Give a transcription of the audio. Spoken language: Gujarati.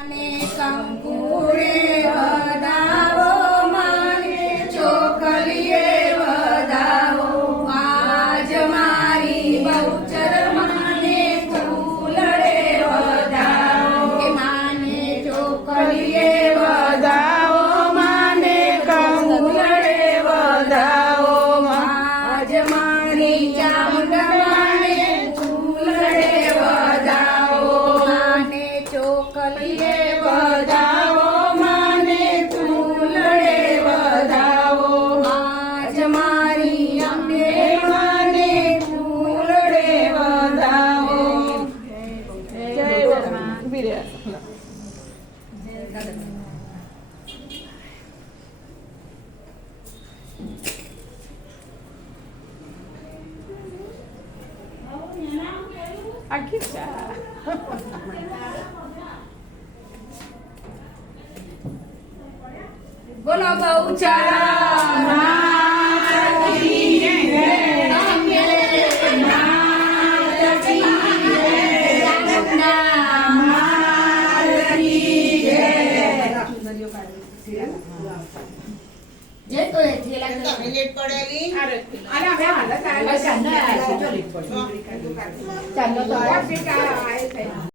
કંકુડે વધાવો માને ચોકલીએ વધાવો આજ મારી બહુચર માને ફૂલડે વધાવો કે માને ચોકલીએ વધાવો માને કંકુડે વધાવો આજ મારી ચામુંડા માને ફૂલડે વધાવો માને ચોકલીએ વધાવો માને ફૂલડે વધાવો આજ મારી અંબે માને ફૂલડે વધાવો જય ઉભી રહે આખી ચા બોલો બહુચરા માત કી જય અંબે માત કી જય ચામુંડા માત કી જય જે તો એ થેલા લેટ પડેલી આના બે હાલત આવે ચાંદો આ જો લેટ પડ્યો ચાંદો તો આ